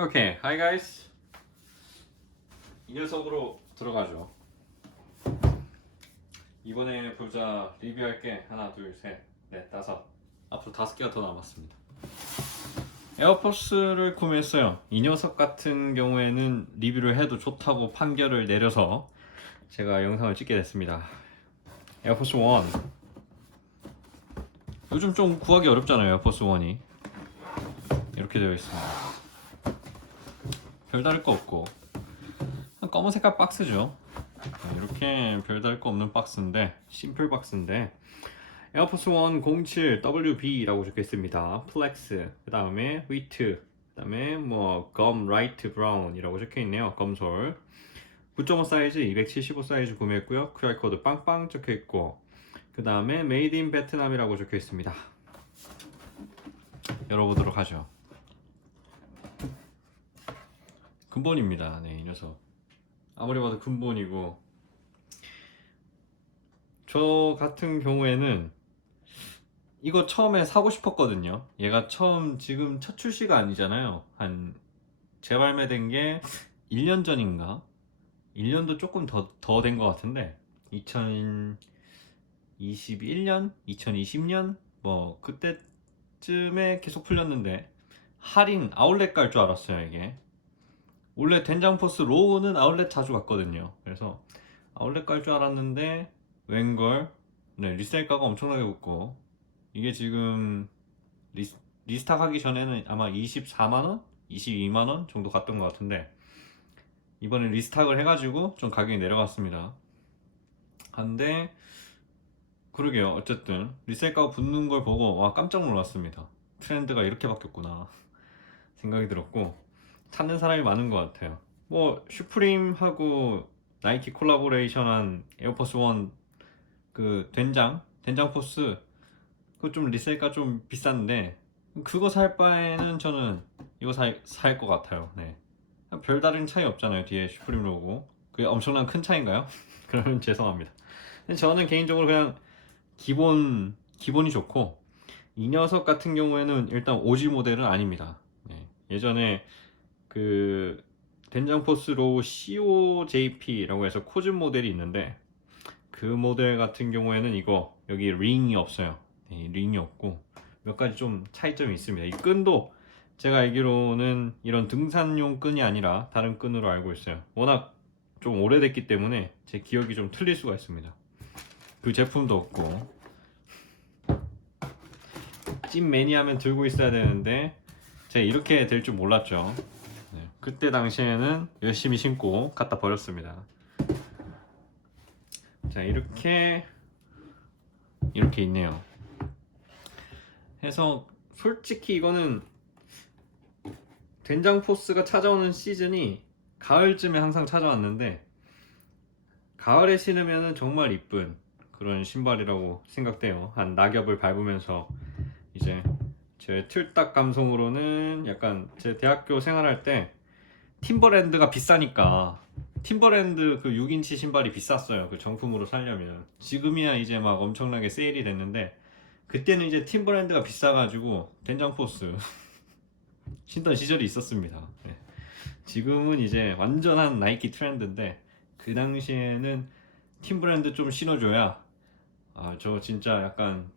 오케이, hi guys. 이 녀석으로 들어가죠. 이번에 보자 리뷰할 게 하나, 둘, 셋, 넷, 다섯. 앞으로 다섯 개가 더 남았습니다. 에어포스를 구매했어요. 이 녀석 같은 경우에는 리뷰를 해도 좋다고 판결을 내려서 제가 영상을 찍게 됐습니다. 에어포스 1. 요즘 좀 구하기 어렵잖아요, 에어포스 1이. 이렇게 되어 있습니다. 별다를 거 없고 검은 색깔 박스죠. 이렇게 별다를 거 없는 박스인데 심플 박스인데 에어포스 1 07 WB라고 적혀 있습니다. 플렉스 그 다음에 위트 그 다음에 뭐검 라이트 브라운이라고 적혀 있네요. 검솔 9.5 사이즈 275 사이즈 구매했고요. QR 코드 빵빵 적혀 있고 그 다음에 메이드 인 베트남이라고 적혀 있습니다. 열어보도록 하죠. 근본입니다. 네, 이 녀석. 아무리 봐도 근본이고 저 같은 경우에는 이거 처음에 사고 싶었거든요. 얘가 처음 지금 첫 출시가 아니잖아요. 한 재발매된 게 1년 전인가? 1년도 조금 더 더 된 것 같은데 2021년, 2020년 뭐 그때쯤에 계속 풀렸는데 할인 아울렛 갈 줄 알았어요 이게. 원래 된장포스 로우는 아울렛 자주 갔거든요. 그래서 아울렛 갈 줄 알았는데 웬걸 네, 리셀가가 엄청나게 붙고 이게 지금 리, 리스탁 하기 전에는 아마 24만원? 22만원 정도 갔던 것 같은데 이번에 리스탁을 해가지고 좀 가격이 내려갔습니다. 한데 그러게요. 어쨌든 리셀가가 붙는 걸 보고 와 깜짝 놀랐습니다. 트렌드가 이렇게 바뀌었구나 생각이 들었고 찾는 사람이 많은 것 같아요. 뭐 슈프림하고 나이키 콜라보레이션한 에어포스 원 그 된장 된장 포스 그거 좀 리셀가 좀 비싼데 그거 살 바에는 저는 이거 살것 같아요. 네. 별다른 차이 없잖아요. 뒤에 슈프림 로고 그게 엄청난 큰 차이인가요? 그러면 죄송합니다. 저는 개인적으로 그냥 기본 기본이 좋고 이 녀석 같은 경우에는 일단 오지 모델은 아닙니다. 네. 예전에 그 된장 포스로 COJP라고 해서 코즈 모델이 있는데 그 모델 같은 경우에는 이거 여기 링이 없어요. 네, 링이 없고 몇 가지 좀 차이점이 있습니다. 이 끈도 제가 알기로는 이런 등산용 끈이 아니라 다른 끈으로 알고 있어요. 워낙 좀 오래됐기 때문에 제 기억이 좀 틀릴 수가 있습니다. 그 제품도 없고 찐 매니아면 들고 있어야 되는데 제가 이렇게 될 줄 몰랐죠. 네, 그때 당시에는 열심히 신고 갖다 버렸습니다. 자 이렇게 이렇게 있네요. 해서 솔직히 이거는 된장 포스가 찾아오는 시즌이 가을쯤에 항상 찾아왔는데 가을에 신으면 정말 이쁜 그런 신발이라고 생각돼요. 한 낙엽을 밟으면서 이제 제 틀딱 감성으로는 약간 제 대학교 생활할 때 팀버랜드가 비싸니까 팀버랜드 그 6인치 신발이 비쌌어요. 그 정품으로 살려면 지금이야 이제 막 엄청나게 세일이 됐는데 그때는 이제 팀버랜드가 비싸가지고 된장포스 신던 시절이 있었습니다. 네. 지금은 이제 완전한 나이키 트렌드인데 그 당시에는 팀브랜드 좀 신어줘야 아 저 진짜 약간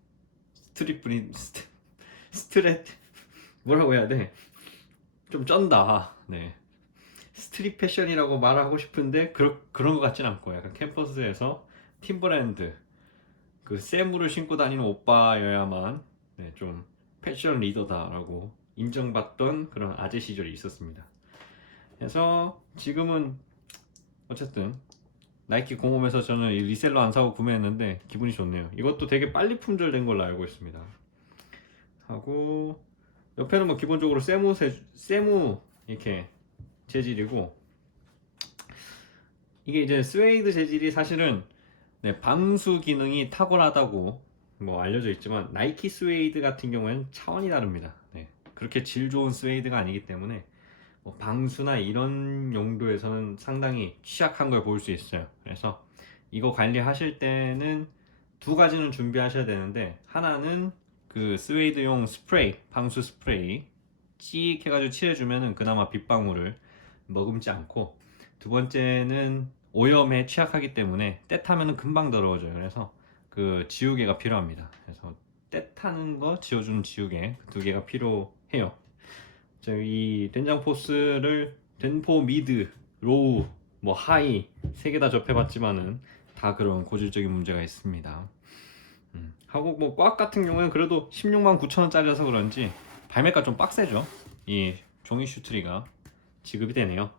스트릿 브린 스트, 스트렛 뭐라고 해야 돼? 좀 쩐다. 네. 스트릿 패션이라고 말하고 싶은데 그러, 그런 것 같진 않고 약간 캠퍼스에서 팀브랜드 그 세무를 신고 다니는 오빠여야만 네, 좀 패션 리더다라고 인정받던 그런 아재 시절이 있었습니다. 그래서 지금은 어쨌든 나이키 공홈에서 저는 이 리셀러 안 사고 구매했는데 기분이 좋네요. 이것도 되게 빨리 품절된 걸로 알고 있습니다. 하고 옆에는 뭐 기본적으로 세무 세, 세무 이렇게 재질이고 이게 이제 스웨이드 재질이 사실은 네, 방수 기능이 탁월하다고 뭐 알려져 있지만 나이키 스웨이드 같은 경우에는 차원이 다릅니다. 네, 그렇게 질 좋은 스웨이드가 아니기 때문에 뭐 방수나 이런 용도에서는 상당히 취약한 걸 볼 수 있어요. 그래서 이거 관리하실 때는 두 가지는 준비하셔야 되는데 하나는 그 스웨이드용 스프레이, 방수 스프레이 찍 해가지고 칠해주면은 그나마 빗방울을 머금지 않고 두 번째는 오염에 취약하기 때문에 때 타면은 금방 더러워져요. 그래서 그 지우개가 필요합니다. 그래서 때 타는 거 지워주는 지우개 그 두 개가 필요해요. 저이 된장 포스를 된포 미드 로우 뭐 하이 세 개 다 접해봤지만은 다 그런 고질적인 문제가 있습니다. 음, 하고 뭐 꽉 같은 경우는 그래도 16만 9천 원짜리라서 그런지 발매가 좀 빡세죠. 이 종이 슈트리가 지급이 되네요.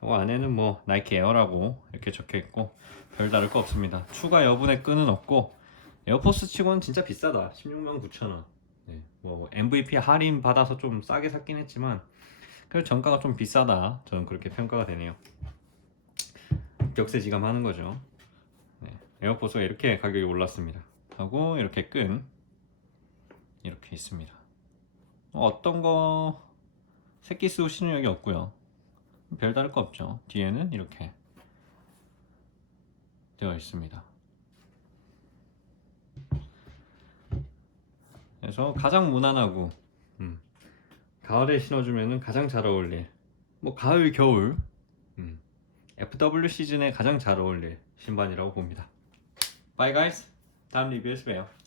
그 안에는 뭐 나이키 에어라고 이렇게 적혀 있고 별다를 거 없습니다. 추가 여분의 끈은 없고 에어포스 치고는 진짜 비싸다. 16만 9천 원. 네, 뭐 MVP 할인 받아서 좀 싸게 샀긴 했지만 그래도 정가가 좀 비싸다. 저는 그렇게 평가가 되네요. 격세지감 하는 거죠. 네, 에어포스가 이렇게 가격이 올랐습니다. 하고 이렇게 끈 이렇게 있습니다. 어, 어떤 거 새끼 쓰고 신는 여기 없고요. 별다를 거 없죠. 뒤에는 이렇게 되어 있습니다. 그래서 가장 무난하고 음, 가을에 신어주면 가장 잘 어울릴 뭐 가을 겨울 음, FW 시즌에 가장 잘 어울릴 신발이라고 봅니다. Bye guys. 다음 리뷰에서 봬요.